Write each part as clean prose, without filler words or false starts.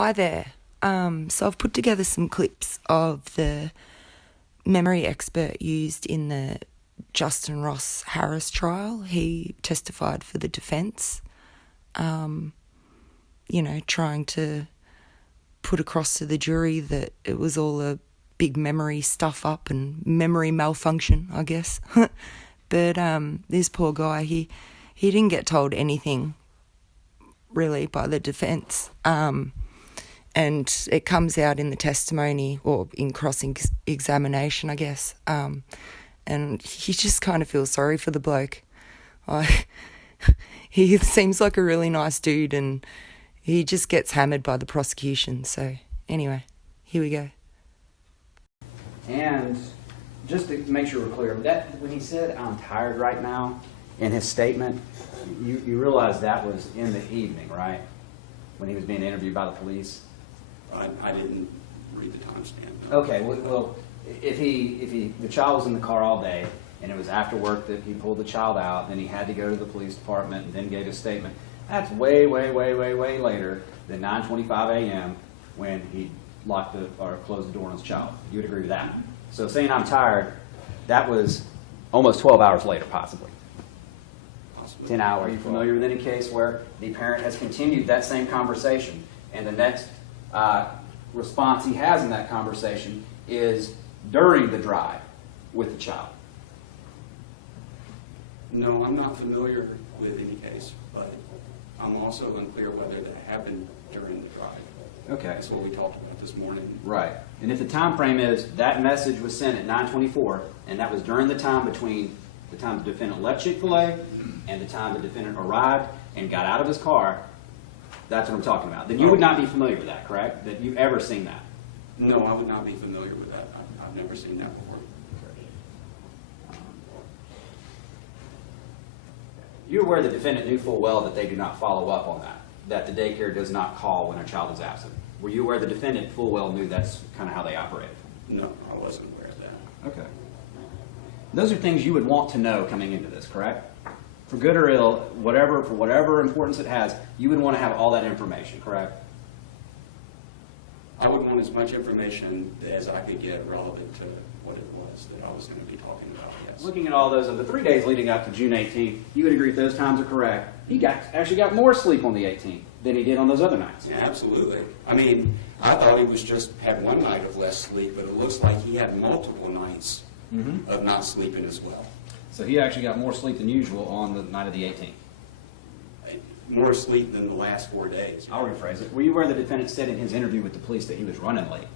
Hi there. So I've put together some clips of the memory expert used in the Justin Ross Harris trial. He testified for the defence, trying to put across to the jury that it was all a big memory stuff up and memory malfunction, I guess. But this poor guy, he didn't get told anything really by the defence. And it comes out in the testimony or in cross-examination, I guess. And he just kind of feels sorry for the bloke. He seems like a really nice dude and he just gets hammered by the prosecution. So anyway, here we go. And just to make sure we're clear, that when he said, "I'm tired right now," in his statement, you realize that was in the evening, right? When he was being interviewed by the police? I didn't read the timestamp. Okay, well, if the child was in the car all day, and it was after work that he pulled the child out, then he had to go to the police department and then gave a statement, that's way, way, way, way, way later than 9:25 a.m. when he locked or closed the door on his child. You would agree with that? So saying "I'm tired," that was almost 12 hours later, possibly. 10 hours. Are you familiar with any case where the parent has continued that same conversation and the next response he has in that conversation is during the drive with the child? No, I'm not familiar with any case, but I'm also unclear whether that happened during the drive. Okay. That's what we talked about this morning. Right. And if the time frame is that message was sent at 9:24, and that was during the time between the time the defendant left Chick-fil-A and the time the defendant arrived and got out of his car, that's what I'm talking about. Then you would not be familiar with that, correct? That you've ever seen that? No, I would not be familiar with that. I've never seen that before. You're aware the defendant knew full well that they do not follow up on that the daycare does not call when a child is absent. Were you aware the defendant full well knew that's kind of how they operated? No, I wasn't aware of that. Okay. Those are things you would want to know coming into this, correct? For good or ill, for whatever importance it has, you would want to have all that information, correct? I would want as much information as I could get relevant to what it was that I was going to be talking about, yes. Looking at all those of the 3 days leading up to June 18th, you would agree if those times are correct, he actually got more sleep on the 18th than he did on those other nights. Yeah, absolutely. I mean, I thought he was had one night of less sleep, but it looks like he had multiple nights of not sleeping as well. So he actually got more sleep than usual on the night of the 18th. More sleep than the last 4 days. I'll rephrase it. Were you aware the defendant said in his interview with the police that he was running late?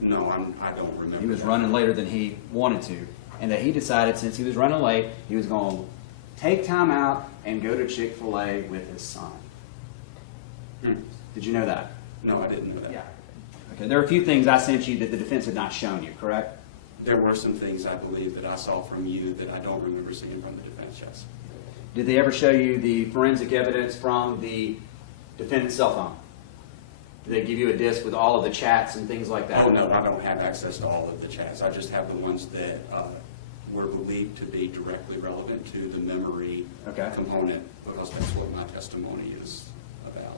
No, I don't remember. He was running later than he wanted to, and that he decided since he was running late, he was going to take time out and go to Chick-fil-A with his son. Did you know that? No, I didn't know that. Yeah. Okay, there are a few things I sent you that the defense had not shown you, correct? There were some things I believe that I saw from you that I don't remember seeing from the defense, yes. Did they ever show you the forensic evidence from the defendant's cell phone? Did they give you a disc with all of the chats and things like that? Oh, no, I don't have access to all of the chats. I just have the ones that were believed to be directly relevant to the memory component, because that's what my testimony is about.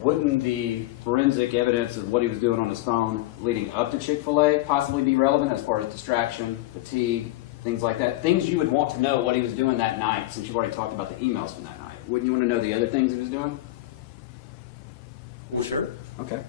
Wouldn't the forensic evidence of what he was doing on his phone leading up to Chick-fil-A possibly be relevant as far as distraction, fatigue, things like that? Things you would want to know what he was doing that night, since you've already talked about the emails from that night. Wouldn't you want to know the other things he was doing? Well, sure. Okay.